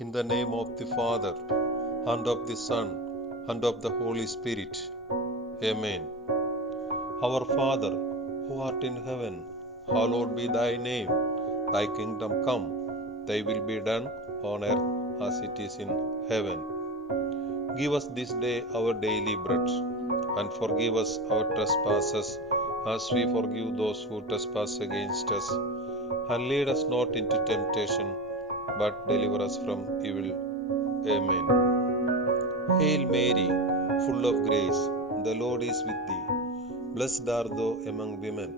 In the name of the Father, and of the Son, and of the Holy Spirit. Amen. Our Father, who art in heaven, hallowed be thy name. Thy kingdom come, thy will be done on earth as it is in heaven. Give us this day our daily bread, and forgive us our trespasses, as we forgive those who trespass against us. And lead us not into temptation, but deliver us from evil. Amen. Hail Mary, full of grace, the Lord is with thee. Blessed art thou among women,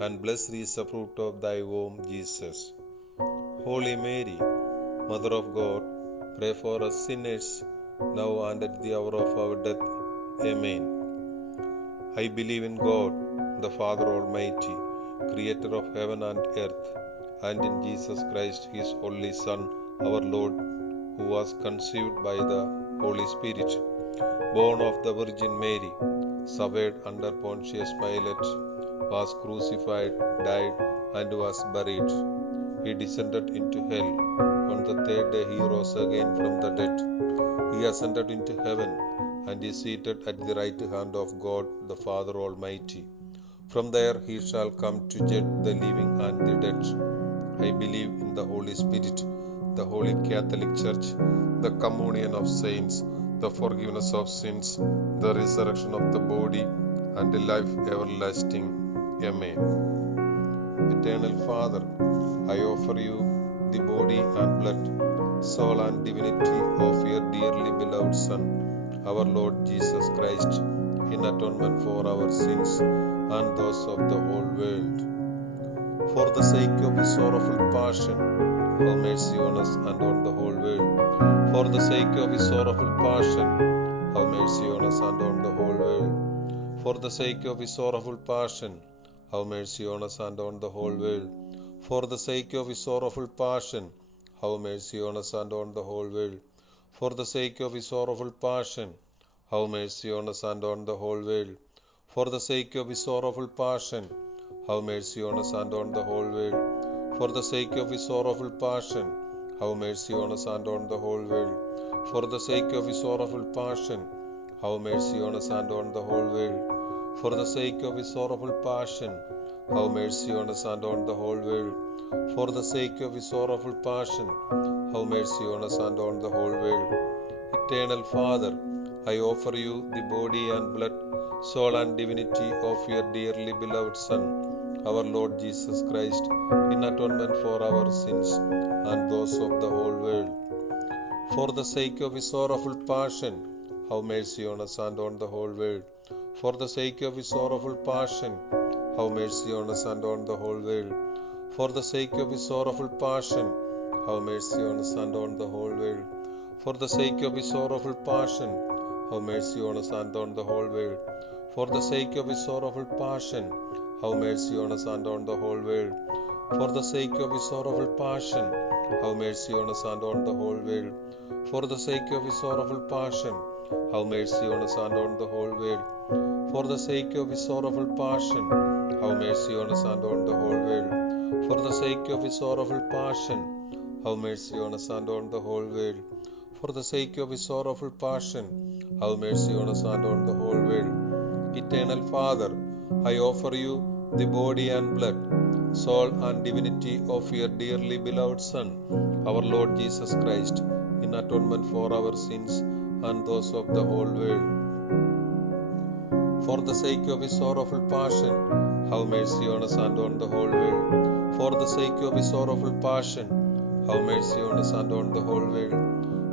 and blessed is the fruit of thy womb, Jesus. Holy Mary, Mother of God, pray for us sinners, now and at the hour of our death. Amen. I believe in God, the Father Almighty, creator of heaven and earth, and in Jesus Christ, his only Son, our Lord, who was conceived by the Holy Spirit, born of the Virgin Mary, suffered under Pontius Pilate, was crucified, died, and was buried. He descended into hell. On the third day he rose again from the dead. He ascended into heaven and is seated at the right hand of God the Father Almighty. From there he shall come to judge the living and the dead. I believe in the Holy Spirit, the Holy Catholic Church, the communion of saints, the forgiveness of sins, the resurrection of the body, and the life everlasting. Amen. Eternal Father, I offer you the body and blood, soul and divinity of your dearly beloved Son, our Lord Jesus Christ, in atonement for our sins and those of the whole world. For the sake of his sorrowful passion, have mercy on us and on the whole world. For the sake of his sorrowful passion, have mercy on us and on the whole world. For the sake of his sorrowful passion, have mercy on us and on the whole world. For the sake of his sorrowful passion, have mercy on us and on the whole world. For the sake of his sorrowful passion, have mercy on us and on the whole world. For the sake of his sorrowful passion, have mercy on us and on the whole world. For the sake of his sorrowful passion, have mercy on us and on the whole world. For the sake of his sorrowful passion, have mercy on us and on the whole world. For the sake of his sorrowful passion, have mercy on us and on the whole world. For the sake of his sorrowful passion, have mercy on us and on the whole world. Eternal Father, I offer you the body and blood, soul and divinity of your dearly beloved Son, our Lord Jesus Christ, in atonement for our sins and those of the whole world. For the sake of his sorrowful passion, have mercy on us and on the whole world. For the sake of his sorrowful passion, have mercy on us and on the whole world. For the sake of his sorrowful passion, have mercy on us and on the whole world. For the sake of his sorrowful passion, have mercy on us and on the whole world. For the sake of his sorrowful passion, have mercy on us and on the whole world. For the sake of his sorrowful passion, have mercy on us and on the whole world. For the sake of his sorrowful passion, have mercy on us and on the whole world. For the sake of his sorrowful passion, have mercy on us and on the whole world. For the sake of his sorrowful passion, have mercy on us and on the whole world. For the sake of his sorrowful passion, have mercy on us and on the whole world. Eternal Father, I offer you the body and blood, soul and divinity of your dearly beloved Son, our Lord Jesus Christ, in atonement for our sins and those of the whole world. For the sake of his sorrowful passion, have mercy on us and on the whole world. For the sake of his sorrowful passion, have mercy on us and on the whole world.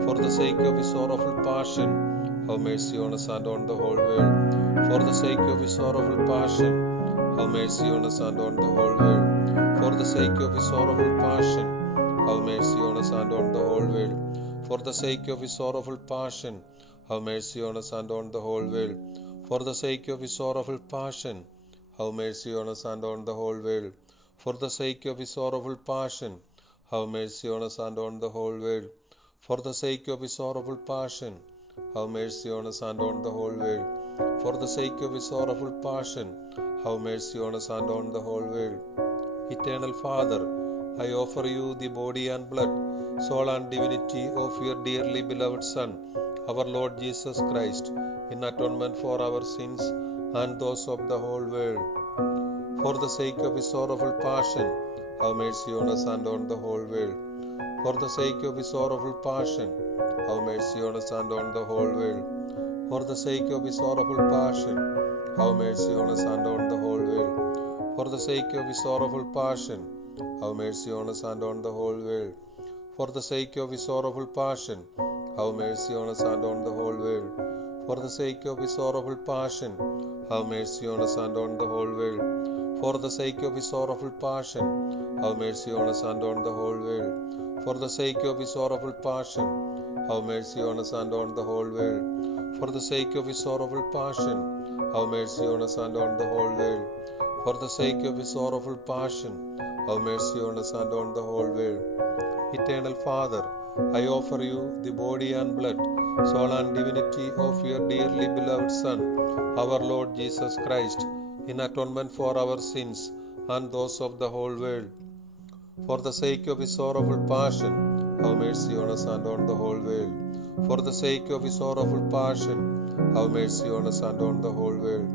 For the sake of his sorrowful passion, have mercy on us and on the whole world. For the sake of his sorrowful passion, have mercy on us and on the whole world. For the sake of his sorrowful passion, have mercy on us and on the whole world. For the sake of his sorrowful passion, have mercy on us and on the whole world. For the sake of his sorrowful passion, have mercy on us and on the whole world. For the sake of his sorrowful passion, have mercy on us and on the whole world. For the sake of his sorrowful passion, have mercy on us and on the whole world. For the sake of his sorrowful passion, have mercy on us and on the whole world. Eternal Father, I offer you the body and blood, soul and divinity of your dearly beloved Son, our Lord Jesus Christ, in atonement for our sins and those of the whole world. For the sake of his sorrowful passion, have mercy on us and on the whole world. For the sake of his sorrowful passion, have mercy on us and on the whole world. For the sake of his sorrowful passion, have mercy on us and on the whole world. For the sake of his sorrowful passion, have mercy on us and on the whole world. For the sake of his sorrowful passion, have mercy on us and on the whole world. For the sake of his sorrowful passion, have mercy on us and on the whole world. For the sake of his sorrowful passion, have mercy on us and on the whole world. For the sake of his sorrowful passion, have mercy on us and on the whole world. For the sake of his sorrowful passion, have mercy on us and on the whole world. For the sake of his sorrowful passion, have mercy on us and on the whole world. Eternal Father, I offer you the body and blood, soul and divinity of your dearly beloved Son, our Lord Jesus Christ, in atonement for our sins and those of the whole world. For the sake of his sorrowful passion, have mercy on us and on the whole world. For the sake of his sorrowful passion, have mercy on us and on the whole world.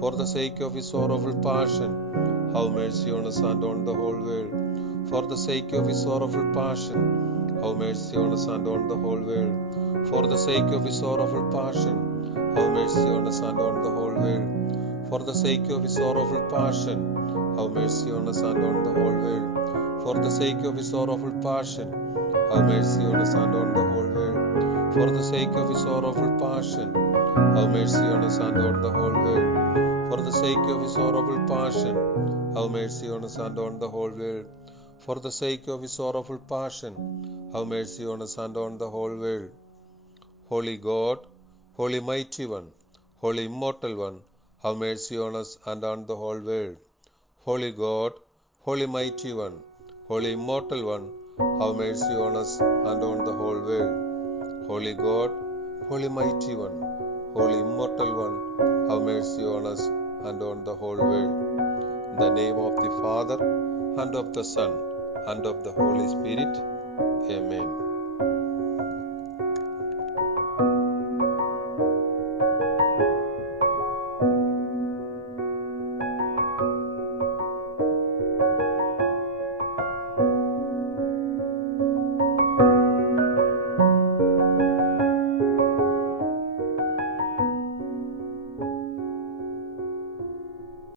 For the sake of his sorrowful passion, have mercy on us and on the whole world. For the sake of his sorrowful passion, have mercy on us and on the whole world. For the sake of his sorrowful passion, have mercy on us and on the whole world. For the sake of his sorrowful passion, have mercy on us and on the whole world. For the sake of his sorrowful passion, have mercy on us and on the whole world. For the sake of his sorrowful passion, have mercy on us and on the whole world. For the sake of his sorrowful passion, have mercy on us and on the whole world. For the sake of his sorrowful passion, have mercy on us and on the whole world. Holy God, Holy Mighty One, Holy Immortal One, have mercy on us and on the whole world. Holy God, Holy Mighty One, Holy Immortal One, have mercy on us and on the whole world. Holy God, Holy Mighty One, Holy Immortal One, have mercy on us and on the whole world. In the name of the Father, and of the Son, and of the Holy Spirit. Amen.